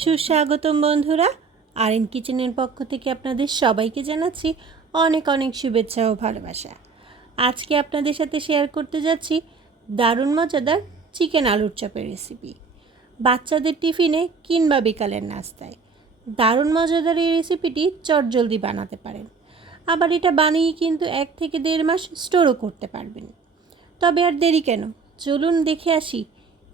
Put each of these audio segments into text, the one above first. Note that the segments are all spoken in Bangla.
সুস্বাগতম বন্ধুরা। আর এন কিচেনের পক্ষ থেকে আপনাদের সবাইকে জানাচ্ছি অনেক অনেক শুভেচ্ছা ও ভালোবাসা। আজকে আপনাদের সাথে শেয়ার করতে যাচ্ছি দারুণ মজাদার চিকেন আলুর চপের রেসিপি বাচ্চাদের টিফিনে কিংবা বিকালের নাস্তায় দারুণ মজাদার এই রেসিপিটি চটজলদি বানাতে পারেন। আবার এটা বানিয়ে কিন্তু এক থেকে দেড় মাস স্টোরও করতে পারবেন। তবে আর দেরি কেন? চলুন দেখে আসি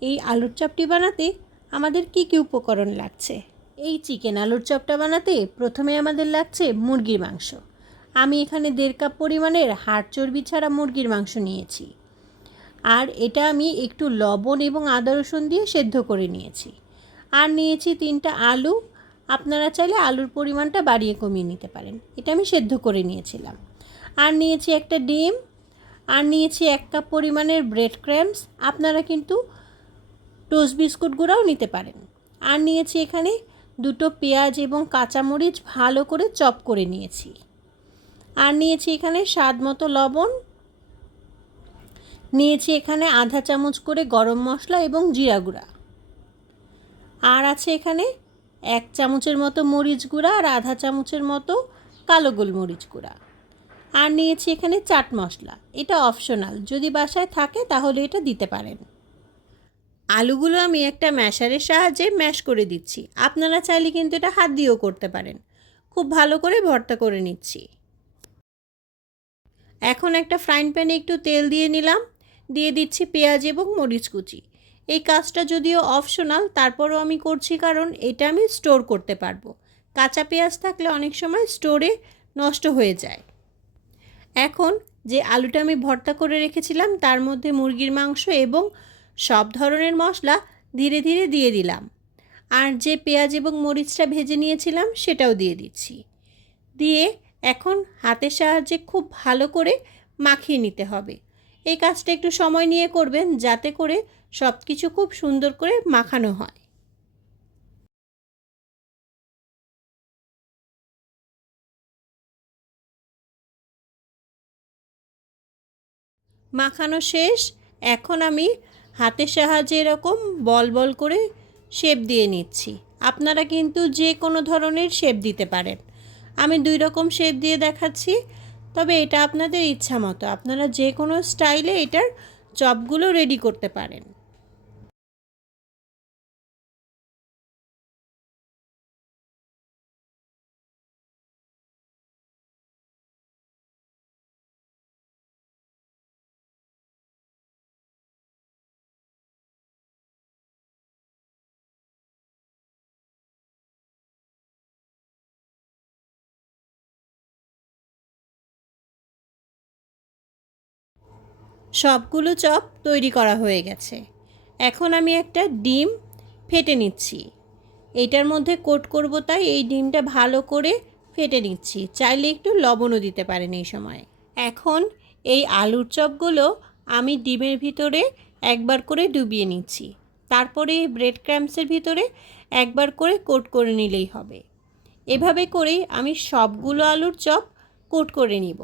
এই আলুর চপটি বানাতে আমাদের কি কি উপকরণ লাগছে? এই চিকেন আলুর চপটা বানাতে প্রথমে আমাদের লাগছে মুরগির মাংস। আমি এখানে দেড় কাপ পরিমাণের হাড় চর্বি ছাড়া মুরগির মাংস নিয়েছি। আর এটা আমি একটু লবণ এবং আদা রসুন দিয়ে সেদ্ধ করে নিয়েছি। আর নিয়েছি তিনটা আলু। আপনারা চাইলে আলুর পরিমাণটা বাড়িয়ে কমিয়ে নিতে পারেন। এটা আমি সেদ্ধ করে নিয়েছিলাম। আর নিয়েছি একটা ডিম। আর নিয়েছি এক কাপ পরিমাণের ব্রেড ক্র্যাম্পস আপনারা কিন্তু টোস্ট বিস্কুটগুলোও নিতে পারেন। আর নিয়েছি এখানে দুটো পেঁয়াজ এবং কাঁচামরিচ ভালো করে চপ করে নিয়েছি। আর নিয়েছি এখানে স্বাদ মতো লবণ। নিয়েছি এখানে আধা চামচ করে গরম মশলা এবং জিরা গুঁড়া। আর আছে এখানে এক চামচের মতো মরিচ গুঁড়া আর আধা চামচের মতো কালো গোলমরিচ গুঁড়া। আর নিয়েছি এখানে চাট মশলা। এটা অপশনাল। যদি বাসায় থাকে তাহলে এটা দিতে পারেন। আলুগুলো আমি একটা ম্যাশারের সাহায্যে ম্যাশ করে দিচ্ছি। আপনারা চাইলে কিন্তু এটা হাত দিয়েও করতে পারেন। খুব ভালো করে ভর্তা করে নিচ্ছি। এখন একটা ফ্রাইং প্যানে একটু তেল দিয়ে নিলাম। দিয়ে দিচ্ছি পেঁয়াজ এবং মরিচ কুচি। এই কাজটা যদিও অপশনাল তারপরও আমি করছি কারণ এটা আমি স্টোর করতে পারব। কাঁচা পেঁয়াজ থাকলে অনেক সময় স্টোরে নষ্ট হয়ে যায়। এখন যে আলুটা আমি ভর্তা করে রেখেছিলাম, তার মধ্যে মুরগির মাংস এবং সব ধরনের মশলা ধীরে ধীরে দিয়ে দিলাম। আর যে পেঁয়াজ এবং মরিচটা ভেজে নিয়েছিলাম সেটাও দিয়ে দিচ্ছি। দিয়ে এখন হাতের সাহায্যে খুব ভালো করে মাখিয়ে নিতে হবে। এই কাজটা একটু সময় নিয়ে করবেন যাতে করে সব কিছু খুব সুন্দর করে মাখানো হয়। মাখানো শেষ। এখন আমি হাতের সাহায্যে এরকম বল বল করে শেপ দিয়ে নিচ্ছি। আপনারা কিন্তু যে কোনো ধরনের শেপ দিতে পারেন। আমি দুই রকম শেপ দিয়ে দেখাচ্ছি, তবে এটা আপনাদের ইচ্ছা মতো। আপনারা যে কোনো স্টাইলে এটার চপগুলো রেডি করতে পারেন। সবগুলো চপ তৈরি করা হয়ে গেছে। এখন আমি একটা ডিম ফেটে নিচ্ছি। এইটার মধ্যে কোট করব তাই এই ডিমটা ভালো করে ফেটে নিচ্ছি। চাইলে একটু লবণও দিতে পারেন এই সময়। এখন এই আলুর চপগুলো আমি ডিমের ভিতরে একবার করে ডুবিয়ে নিচ্ছি। তারপরে এই ব্রেড ক্র্যাম্পসের ভিতরে একবার করে কোট করে নিলেই হবে। এভাবে করেই আমি সবগুলো আলুর চপ কোট করে নিব।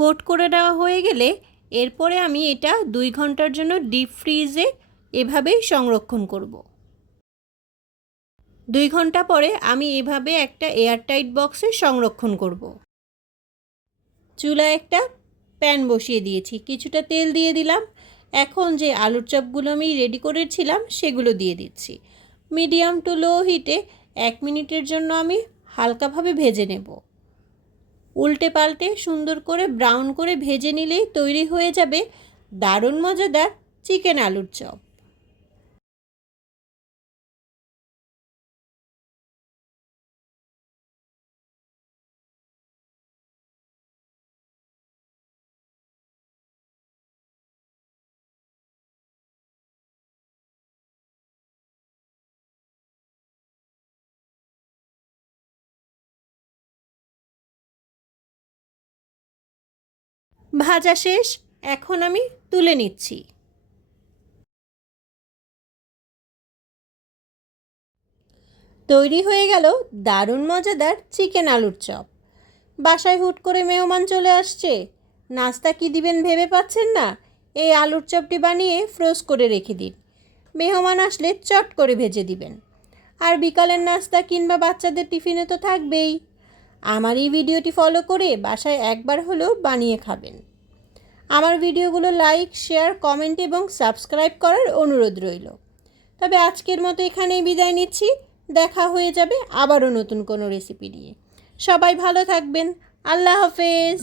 কোট করে দেওয়া হয়ে গেলে এরপরে আমি এটা দুই ঘণ্টার জন্য ডিপ ফ্রিজে এভাবেই সংরক্ষণ করব। দুই ঘণ্টা পরে আমি এভাবে একটা এয়ারটাইট বক্সে সংরক্ষণ করব। চুলায় একটা প্যান বসিয়ে দিয়েছি, কিছুটা তেল দিয়ে দিলাম। এখন যে আলুর চপগুলো আমি রেডি করেছিলাম সেগুলো দিয়ে দিচ্ছি। মিডিয়াম টু লো হিটে এক মিনিটের জন্য আমি হালকাভাবে ভেজে নেব। উল্টে পাল্টে সুন্দর করে ব্রাউন করে ভেজে নিলেই তৈরি হয়ে যাবে দারুণ মজাদার চিকেন আলুর চপ। ভাজা শেষ, এখন আমি তুলে নিচ্ছি। তৈরি হয়ে গেল দারুণ মজাদার চিকেন আলুর চপ। বাসায় হুট করে মেহমান চলে আসছে। নাস্তা কি দিবেন ভেবে পাচ্ছেন না? এই আলুর চপটি বানিয়ে ফ্রোজ করে রেখে দিন। মেহমান আসলে চট করে ভেজে দিবেন। আর বিকালের নাস্তা কিংবা বাচ্চাদের টিফিনে তো থাকবেই। আমার এই ভিডিওটি ফলো করে বাসায় একবার হলেও বানিয়ে খাবেন। আমার ভিডিওগুলো লাইক শেয়ার কমেন্ট এবং সাবস্ক্রাইব করার অনুরোধ রইল। তবে আজকের মতো এখানেই বিদায় নিচ্ছি। দেখা হয়ে যাবে আবারও নতুন কোনো রেসিপি নিয়ে। সবাই ভালো থাকবেন। আল্লাহ হাফেজ।